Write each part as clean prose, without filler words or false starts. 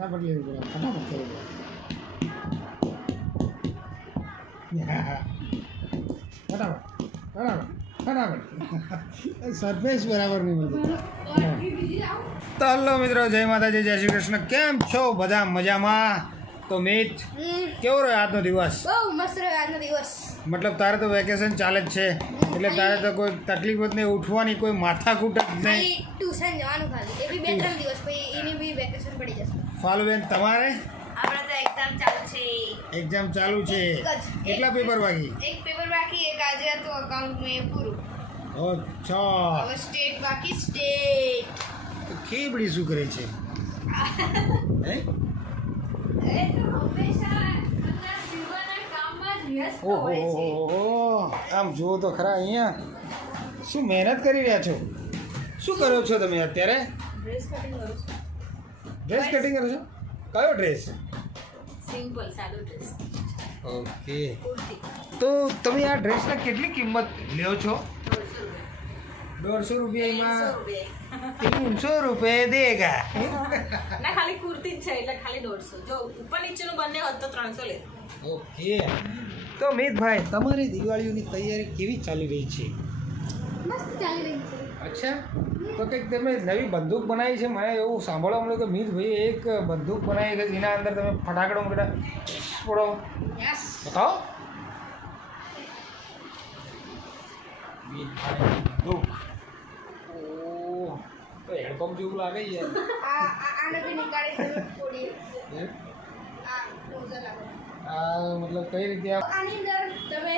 ફટાફટ લેવું પડે, ફટાફટ કરવું પડે. ફટાફટ ફટાફટ સરફેસ બરાબર નહીં મળતું. તો હલો મિત્રો, જય માતાજી, જય શ્રી કૃષ્ણ. કેમ છો બધા? મજામાં? તો મિત, કેવો રહ્યો આજનો દિવસ? બહુ મસ્ત રહ્યો આજનો દિવસ. મતલબ તારે તો વેકેશન ચાલે જ છે એટલે તારે તો કોઈ તકલીફ જ નહીં, ઉઠવાની કોઈ માથાકૂટ જ નહીં. ટ્યુશન જવાનું ખાલી, એ બી 2-3 દિવસ પછી એની બી વેકેશન પડી જશે. ફાલુબેન, તમારે આપણે તો એક્ઝામ ચાલુ છે. એક્ઝામ ચાલુ છે? કેટલા પેપર બાકી? એક પેપર બાકી, એક આજે હતું અકાઉન્ટનું, એ પૂરું. અચ્છા, હવે સ્ટેટ બાકી. સ્ટેટ તો ખેબડી શું કરે છે? હે? એ તો હંમેશા આપણા જીવનના કામમાં જ વ્યસ્ત હોય છે. ઓહો, આમ જુઓ તો ખરા, અહીંયા શું મહેનત કરી રહ્યા છો? શું કરો છો તમે અત્યારે? ડ્રેસ કટિંગ કરું છું. ડ્રેસ કટિંગ કરો છો? કયો ડ્રેસ? સિમ્પલ સાદો ડ્રેસ. ઓકે, કુર્તી. તો તમે આ ડ્રેસના કેટલી કિંમત લ્યો છો? 150 રૂપિયા. એમાં 300 રૂપિયા દેગા. ના, ખાલી કુર્તી જ છે એટલે ખાલી 150. જો ઉપર નીચેનું બંને હોત તો 300 લે. ઓકે, તો મિતભાઈ, તમારી દિવાળીઓની તૈયારી કેવી ચાલી રહી છે? મસ્ત ચાલી રહી છે. અચ્છા, તો કંઈક તમે નવી બંદૂક બનાવી છે. મને એવું સાંભળવા મળ્યું કે મિતભાઈ એક બંદૂક બનાવી છે, એના અંદર તમે ફટાકડો મોકલા થોડો યસ. બતાવો. બંદૂક, ઓહ, તો હેડપંપ જેવું લાગે યાર. આને બી નીકાળી દે થોડી. હે? આ ક્લોઝર લાગો. આ મતલબ કઈ રીતે? આની અંદર તમે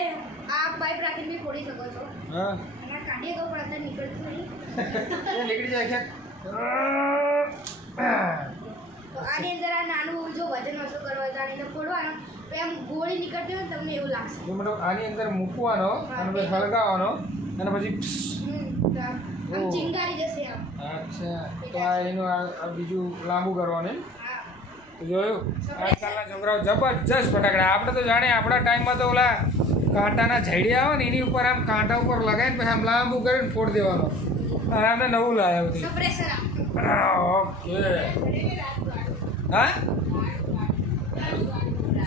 આ પાઇપ રાખીને બી ફોડી શકો છો. હા, અને કાઢીએ તો પણ અંદર નીકળતું નહીં. એ નીકળી જાય ક્યાંક. તો આની અંદર આ નાનું જો વજન ઓછું કરવા હોય તો આની અંદર ફોડવાનો, તો એમ ગોળી નીકળતી હોય ને તમને એવું લાગશે. જો મતલબ આની અંદર મૂકવાનો અને પછી હળગાવવાનો અને પછી તો આમ ચિંગારી જશે આમ. અચ્છા, તો આ એનું આ બીજું લાંબુ કરવાનું. હા. તો જોયું, આજકાલના છોકરાઓ જબરજસ્ત ફટાકડા. આપણે તો જાણે આપણા ટાઈમમાં તો ઓલા કાંટાના ઝાડિયા આવે ને એની ઉપર આમ કાંટા ઉપર લગાવીને પછી આમ લાંબુ કરીને ફોડ દેવાનો. અને આમને નવું લાવ્યા બધી. સપ્રેસર ઓકે, હા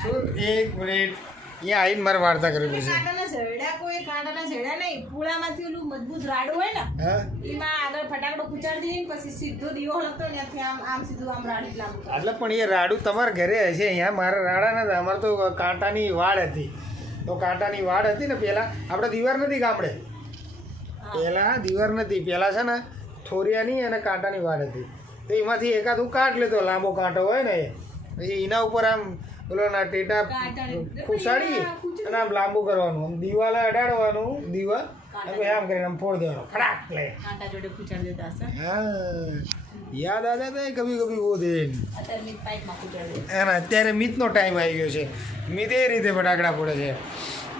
શું? એક મિનિટ, અહીંયા આવીને મારે વાર્તા કરવી પડશે. કાંટાના ઝેડા, કોઈ કાંટાના ઝેડા નહીં, પૂળામાંથી ઓલું મજબૂત રાડું હોય ને હા, એમાં આગળ ફટાકડો કુચાડી દઈએ ને પછી સીધો દીવો હળગતો ત્યાંથી આમ સીધું આમ રાડી લાગુ. એટલે પણ એ રાડું તમારા ઘરે હશે, અહીંયા મારા રાડા નતા. અમારે તો કાંટાની વાડ હતી. તો કાંટાની વાડ હતી ને પહેલાં, આપણે દીવાર નથી ગામડે, પહેલાં દીવાર નથી, પહેલાં છે ને થોરિયાની અને કાંટાની વાડ હતી. તો એમાંથી એકાદ હું કાઢ લેતો, લાંબો કાંટો હોય ને એ, પછી એના ઉપર આમ પેલો ના ટેટા ખુસાડી અને આમ લાંબુ કરવાનું, આમ દીવાલે અડાડવાનું, દીવા અને આમ કરીને આમ ફોડ દેવાનો, ફટાક લે. કાંટા જોડે કુચાડી દેતા હશે. હા, યાદ આ જાતા કભી કભી વો દિન. અત્યારે મીત પાઇપમાં કુચાડી દે. અને અત્યારે મિતનો ટાઈમ આવી ગયો છે. મિત એ રીતે ફટાકડા ફોડે છે.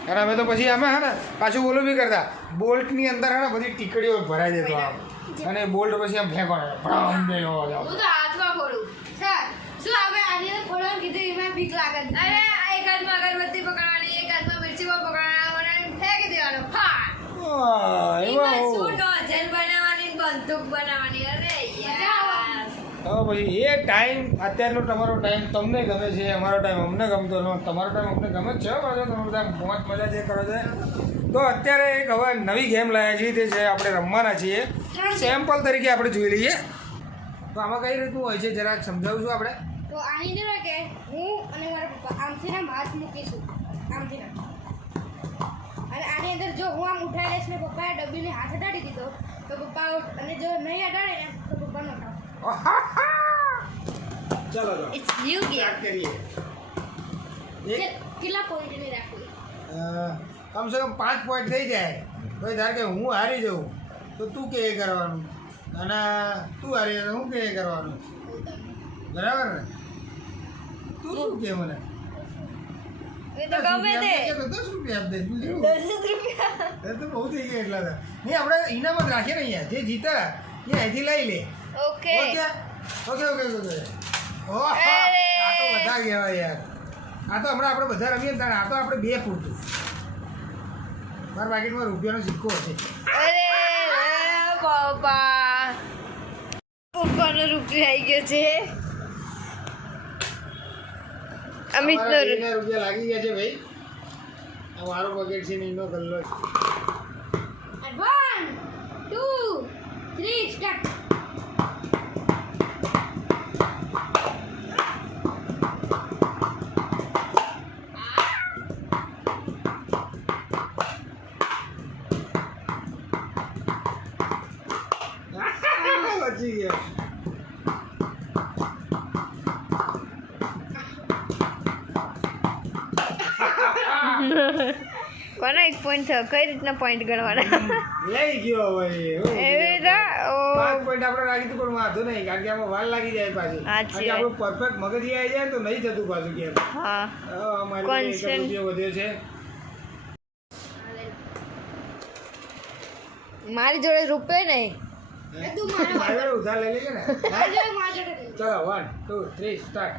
અને અમે તો પછી અમે હે ને પાછું ઓલું બી કરતા, બોલ્ટની અંદર હે ને બધી ટીકડીઓ ભરાઈ દેતો આમ, અને બોલ્ટ પછી આમ ફેંકવાનો. હું તો હાથમાં ફોડું. સર, શું આપણે આની અંદર ફોડવાનું કીધું એમાં બીક લાગે? અરે એક હાથમાં અગરબત્તી પકડવાની, એક હાથમાં મિર્ચી પકડવાના અને ફેંકી દેવાનો. એમાં શું નોઝલ બનાવવાની, બંદૂક બનાવવાની. અરે યાર, તો પછી એ ટાઈમ, અત્યારનો તમારો ટાઈમ તમને ગમે છે, અમારો ટાઈમ અમને ગમતો ન, તમારો ટાઈમ અમને ગમે જ છે. પાછો તમે બધા મોજ મજા જે કરો છે. તો અત્યારે એક હવે નવી ગેમ લાવ્યા છીએ, તે છે આપણે રમવાના છીએ. સેમ્પલ તરીકે આપણે જોઈ લઈએ. તો આમાં કઈ રીતનું હોય છે જરાક સમજાવું છું આપણે. તો આની અંદર કે હું અને મારા પપ્પા આમથી ને હાથ મૂકીશું, આમથી ને. અને આની અંદર જો હું આમ ઉઠાઈ લઈશ ને પપ્પાએ ડબ્બીને હાથ અડાડી દીધો તો પપ્પા આઉટ, અને જો નહીં અડાડે ને તો પપ્પા નો આઉટ. ચાલો તો ઇટ્સ ન્યુ સ્ટાર્ટ કરીએ. કેટલા પોઈન્ટની રાખવી? કમસે કમ 5 પોઈન્ટ થઈ જાય તો ધાર કે હું હારી જાઉં તો તું કે એ કરવાનું, અને તું હારી જાય તો હું કે એ કરવાનું, બરાબર ને? તું શું કે મને? એ તો ગમે તે. 10 રૂપિયા આપ દે. 10 રૂપિયા. એ તો બહુ થઈ ગયા એટલા હતા. નહીં, આપણે ઇનામ જ રાખીએ ને અહીંયા, જે જીતા એ અહીંથી લઈ લે. Okay. Okay okay okay okay. ઓહ, આ તો બધા કહેવાય યાર. આ તો હમણાં આપણે બધા રમીએ ને તાણે આ તો આપણે 2 પૂરતું. મારા પાકીટમાં રૂપિયાનો સિક્કો હશે. અરે પપ્પા, પપ્પાનો રૂપિયો આવી ગયો છે. અમિતનો અમારા 2000 રૂપિયા લાગી ગયા છે ભાઈ. આ મારો બકેટ છે ને એનો ગલ્લો છે. 1 2 3 સ્ટાર્ટ. બચી ગયા. કોનો 1 પોઈન્ટ થયો? કઈ રીતના પોઈન્ટ ગણવાના? લઈ ગયો ભાઈ. એવી રીતે? ઓ 5 પોઈન્ટ આપણે રાખી તું પણ વાંધો નહીં કારણ કે આમાં વાર લાગી જાય પાછી. સાચી કારણ કે આપણું પરફેક્ટ મગજ આવી જાય ને તો નહીં થતું પાછું કેમ. હા. મારી Constant. રૂપિયો વધ્યો છે. મારી જોડે રૂપિયો નહીં. મારી જોડે ઉધાર લઈ લેજે ને. ચલો 1 2 3 સ્ટાર્ટ.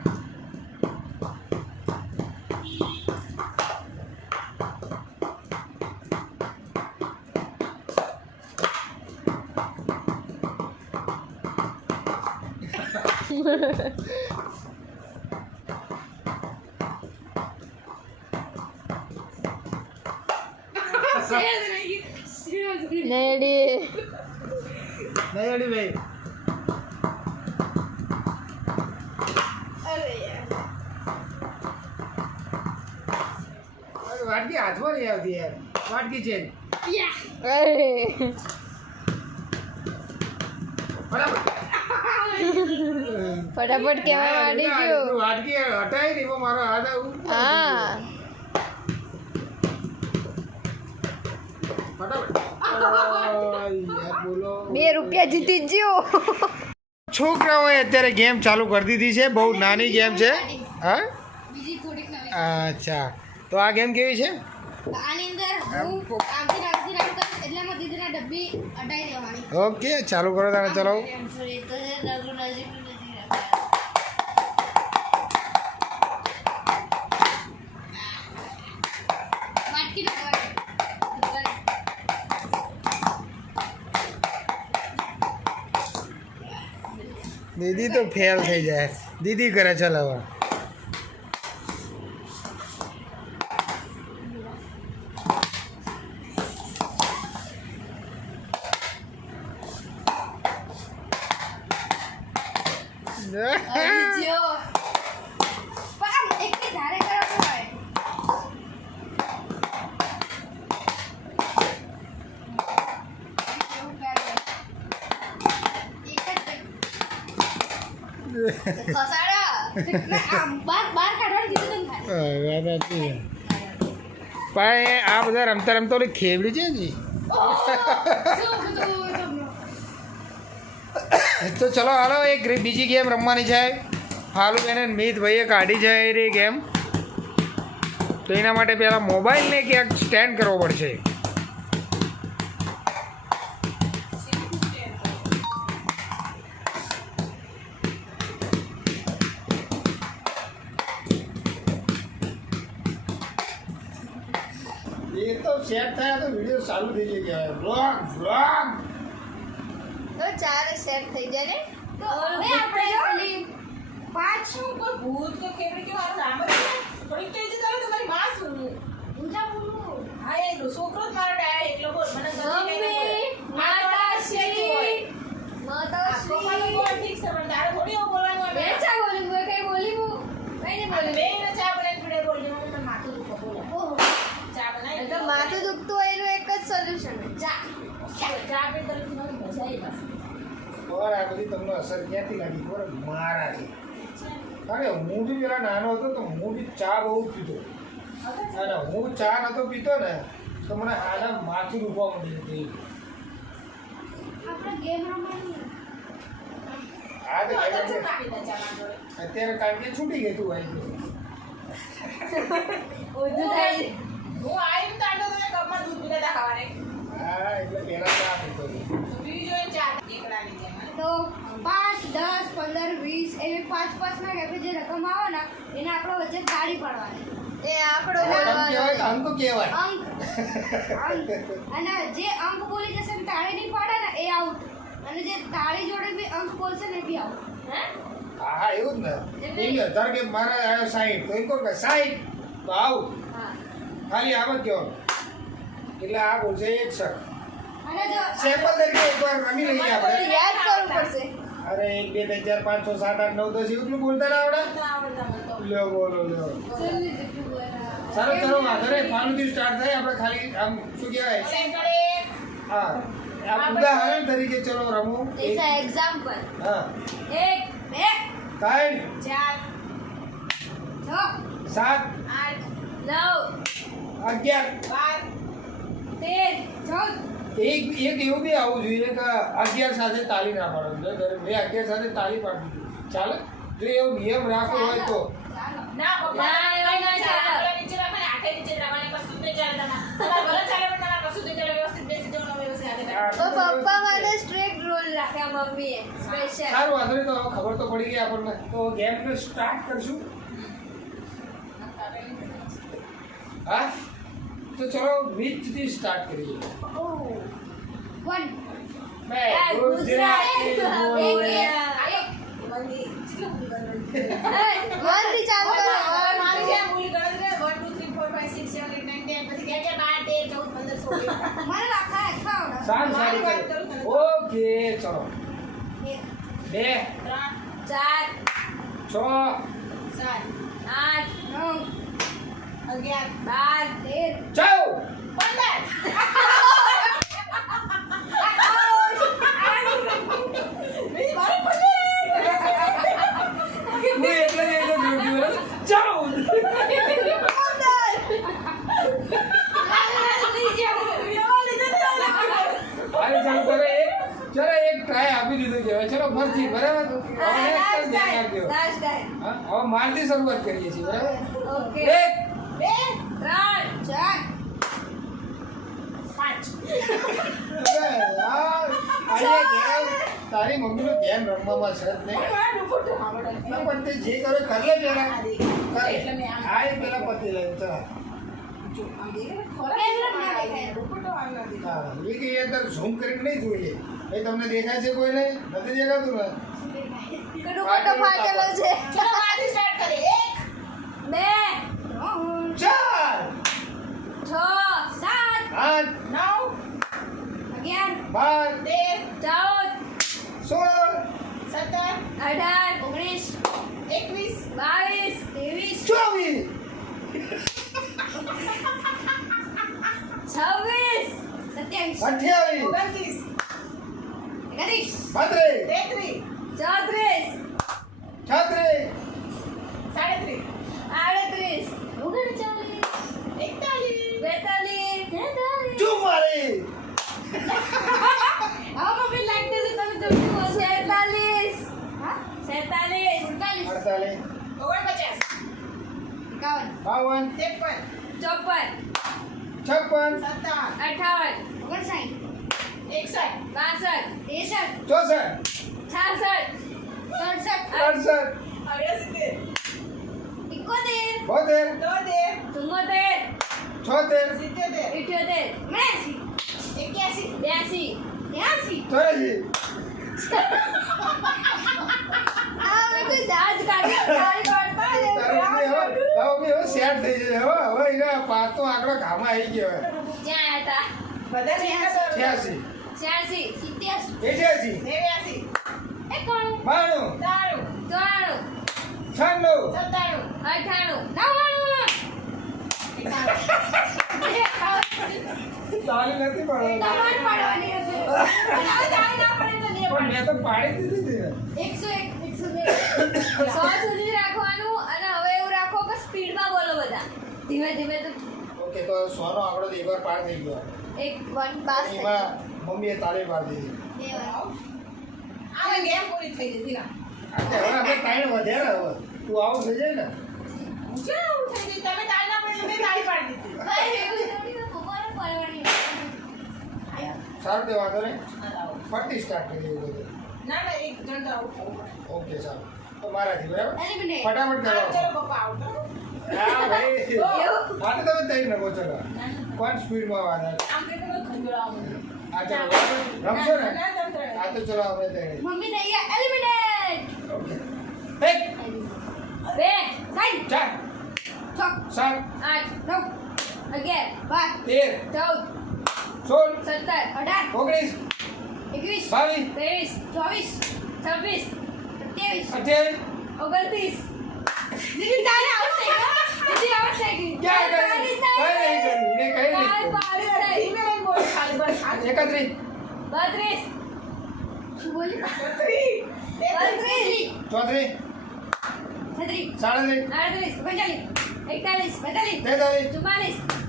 નેડી. નહીં અડી ભાઈ. અરે વાટકી હાથમાં નહીં આવતી યાર. વાટકી છે જ. અરે બરાબર. ફટાફટ કેવા વાડી ગયો. વાટકી હટાય નહીં પણ મારો હાથ આવું. હા. ફટાફટ. યાર બોલો. 2 રૂપિયા જીતી ગયો. છોકરાઓએ અત્યારે ગેમ ચાલુ કરી દીધી છે. બહુ નાની ગેમ છે. હા બીજી થોડીક નવી. અચ્છા તો આ ગેમ કેવી છે? આની અંદર હું આમથી રામથી રામ કરું એટલામાં દીદીના ડબ્બી હટાઈ દેવાની. ઓકે ચાલુ કરો તારે ચલાવો. વાટકી નાખવાની. દીદી તો ફેલ થઈ જાય. દીદી કરે ચલાવવા. જીત્યો. પણ આમ એકલી ધારે કરવાનું હોય. ખસાડો. આમ બાર કાઢવાનું કીધું તને થાય. પણ આ બધા રમતા રમતા ઓલી ખેબડી છે ને તો ચલો હાલો એક બીજી ગેમ રમવાની છે. હાલુબેન અને મિતભાઈએ કાઢી છે એ ગેમ. તો એના માટે પહેલાં મોબાઈલને ક્યાંક સ્ટેન્ડ કરવો પડશે. એ તો સેટ થયા તો વિડીયો ચાલુ થઈ જાય. વ્લોગ વ્લોગ તો 4 સેટ થઈ જાય ને. તો હવે આપણે ઓલી પાછું કોઈ ભૂત કે કેવડી કે મારું નામ જ નહીં. થોડીક તેજી કરો તો મારી માં શું ઊંચા બોલું. હા એ છોકરો જ મારો ડાય એકલો બોલ મને મમ્મી, માતાશ્રી, માતાશ્રી. ઠીક છે પણ તારે થોડી એવું બોલવાનું હોય. મેં ચા બોલી, મેં કઈ બોલી હું? કઈ નહીં બોલી. બે ને ચા બનાવીને પીડે બોલજો મને માથું દુખો બોલો. ચા બનાવી તો માથું દુખતું હોય એનું એક જ સોલ્યુશન ચા. ચા પી તરફથી મને મજા આવી બસ. ખબર આ બધી તમને અસર ક્યાંથી લાગી ખબર? મારાથી. અરે હું બી પેલા નાનો હતો તો હું બી ચા બહુ પીતો. અને હું ચા નતો પીતો ને તો મને આના માથું દુખવા માંડી હતી. આપણે ગેમ રમવાની. આ તો તો ખબર છે. નાખી દે ચા મારી જોડે. અત્યારે કારણ કે છૂટી ગઈ તું આવી ઓછું થાય. હું આવી તાંડો તમે કપમાં દૂધ પીને તા ખાવાને. હા એટલે પેલા ચા પીતો હતો. તો પીવી જોઈએ ચા એકલાની જેમ. તો 5 10 15 20 એવી 5 ના કે જે રકમ આવે ને એને આપણે વચ્ચે ગાડી પાડવાની. એ આપણો રકમ કહેવાય કે અંક કહેવાય? અંક. અને જે અંક બોલી જશે ને તાળી નહીં પાડે ને એ આઉટ. અને જે તાળી જોડે બી અંક બોલશે ને એ બી આઉટ. હે હા એવું જ ને એમ ને ધારો કે મારા આવ્યો 60 તો એમ કહો કે 60 તો આવું હા ખાલી આમ જ કહેવાનું એટલે આ બોલશે 61 અને જો સેમ્પલ તરીકે એકવાર રમી લઈએ આપણે યાદ કરવું પડશે અરે 1 2 3 4 5 6 7 8 9 10 એટલું બોલતા ના આવડે ના આવડતા મને તો. લ્યો બોલો લ્યો જલ્દી જેટલું બોલા ચાલો ચાલો વાંધો નહીં ફાનુથી સ્ટાર્ટ થાય આપણે ખાલી આમ શું કહેવાય સેન્કડે. હા આ ઉદાહરણ તરીકે ચલો રમો ઇટ્સ અ એક્ઝામ્પલ હા 1 2 ત્રણ 4 6 સાત 8 9 11 13 14 એક એવું બી આવવું જોઈએ કે 11 સાથે તાલી ના પાડો મેં 11 સાથે તાલી પાડી દીધી ચાલે જો એવો નિયમ રાખવો હોય તો ચાલો ના પપ્પા, ના, એવું ના ચાલે. આંગળા નીચે રાખો ને હાથે નીચે રાખવાને કશું જ નહીં ચાલે તમારે. તમારે ભલે ચાલે પણ તમારે કશું જ નહીં ચાલે. વ્યવસ્થિત બેસી જવાનું, વ્યવસ્થિત હાથે રાખવાનું. તો પપ્પા માટે સ્ટ્રિક્ટ રૂલ રાખ્યા મમ્મીએ સ્પેશિયલ સારું વાંધો નહીં તો હવે ખબર તો પડી ગઈ આપણને તો ગેમને સ્ટાર્ટ કરશું હા તો ચલો મિથથી સ્ટાર્ટ કરીએ 1 મેં ગુજરાતી બોલ્યા. બંધી. કેટલું ભૂલ કરવાનું? 1 થી ચાલુ કરો મારી જેમ ભૂલ ગણતરી 1 2 3 4 5 6 7 8 9 10 પછી 11 12 13 14 15 16 મને રાખા ખાવડા સારું મારી વાત સારું કરું તને. ઓકે ચલો 2 4 6 7 8 9 11 12 13 જાઓ 15 મારે પડે. હું એટલે જ એકદમ જોડતી બરાબર જાઓ અરે ચાલો ચલો એક ટ્રાય આપી દીધું કહેવાય ચલો ફરથી બરાબર હવે next time ધ્યાન રાખજો લાસ્ટ ટાઈમ હા હવે મારથી શરૂઆત કરીએ છીએ બરાબર ઓકે 1 2 3 4 તારી મમ્મીનું ધ્યાન રમવામાં છે જ નહીં ના, પણ તે જે કરે કરી લે પેલા એટલે મેં આમ- આ પેલા પતી લે ચલા હા એ કે અંદર ઝૂમ કરીને નહીં જોઈએ એ તમને દેખાય છે કોઈને નથી દેખાતું ને દુપટ્ટો ફાટેલો છે ચલો મારી સ્ટાર્ટ કરીએ 2 ચાર 6 7 આઠ 9 11 બાર 14 સોળ 17 18 19 21 22 23 ચોવીસ 26 27 અઠ્યાવીસ 29 બત્રીસ 33 34 છત્રીસ 33 38 39 41 42 ચુમ્માલીસ હવે મમ્મી લાઈક દેજો તમે જલ્દી બોલો 47 હા 47 અડતાલીસ 49 બાવન 53 54 છપ્પન 57 58 61 62 63 ચોસઠ 66 67 અડસઠ 71 બોતેર 73 છોતેર 77 78 81 82 83 ચોર્યાસી તારી મમ્મી હવે સેટ થઈ જશે હવે એના પાતો આંકડો ઘામાં આવી ગયો હવે બધા ભેગા 86 86 એઠ્યાસી 89 બાણું 93 છન્નું તાળી નથી પાડવાની પણ મેં તો પાડી દીધી હતી ને 100 સુધી રાખવાનું અને હવે એવું રાખો કે સ્પીડમાં બોલો બધા ધીમે ધીમે તો ઓકે તો 100 નો આંકડો તો એકવાર પાર થઈ ગયો એક વન પાસ એમાં મમ્મીએ તાળી પાડી દીધી આમાં ગેમ પૂરી થઈ ગઈ ધીરા હવે આપણે ટાઈમ વધ્યા ને હવે તું આવું થઈ જાય ને કેવું થઈ ગઈ તમે તાળી ના પડી મેં તાળી પાડી દીધી સારું તે વાંધો નહીં ફરતી સ્ટાર્ટ કરી દેવું બધું ના ના એક જણ તો આવું ઓકે સારું તો મારાથી બરાબર Eliminate. ફટાફટ કરો ચલો પપ્પા આવું હા ભાઈ એવું? આ તો તમે તઈ નકો ચલો કોણ સ્પીડમાં વાળા આમ કે તમે ખંજોળ આવું આ ચાલો રમશો ને ના તંત્ર આ તો ચલો આપણે તઈ મમ્મી ને અહીંયા એલિમિનેટ ઓકે એક 2 3 ચાર 6 સાત 8 9 11 12 તેર 14 સોળ 17 18 ઓગણીસ 21 બાવીસ 23 24 26 27 અઠ્યાવીસ 29 દીદી તારે આઉટ થઈ ગયો દીદી આઉટ થઈ ગઈ ક્યાં કરી કઈ નહીં કર્યું એને કઈ કાલ નહીં પાડી થઈ ધીમે લઈને બોલ ખાલી બસ ખાલી 31 32 શું બોલી 33 34 33 37 38 39 41 43 44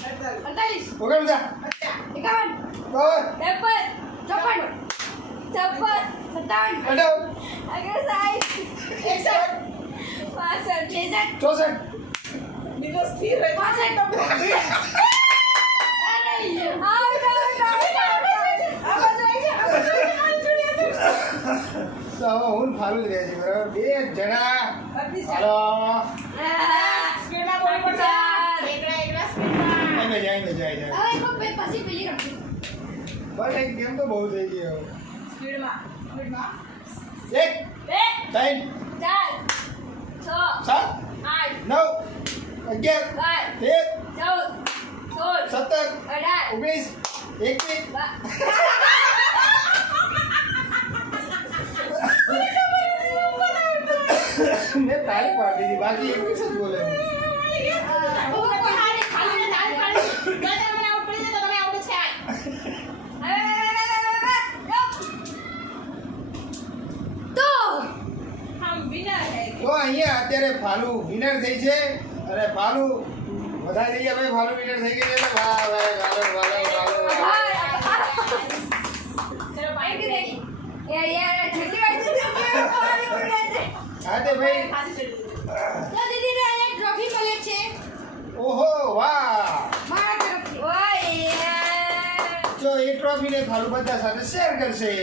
44 48 ઓગણપચાસ 51 બાવન 53 54 57 અઢાર 61 ચોસઠ બીજો સ્થિર રહે 65 આઉટ તો હવે હું ફાલું જ રહે છે બરાબર બે જણા હાલો સ્પીડમાં બોલ પડશે એકલા સ્પીડમાં એમ જાય જાય પછી પેલી રખી બસ એક ગેમ તો બહુ થઈ ગઈ હવે સ્પીડમાં એક 2 ત્રણ 4 6 સાત 8 નવ 11 તેર 14 16 17 18 19 21 મેં તાળી પાડી દીધી બાકી 21 જ બોલે તો અહીંયા અત્યારે ફાલુ વિનર થઈ છે અને ફાલુ વધારે થઈ ગયા ભાઈ ફાલુ વિનર થઈ ગઈ છે એટલે વાહ વાહ ફાલુ હા તે ભાઈ ઓહો વાહ જો એ ટ્રોફીને ફાલુ બધા સાથે શેર કરશે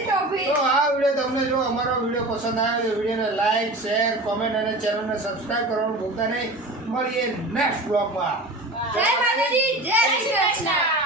તો આ વિડીયો તમને જો અમારો વિડીયો પસંદ આવે તો વિડીયોને લાઈક શેર કોમેન્ટ અને ચેનલને સબસ્ક્રાઇબ કરવાનું ભૂલતા નહીં મળીએ નેક્સ્ટ બ્લોગમાં જય માતાજી જય શ્રી કૃષ્ણ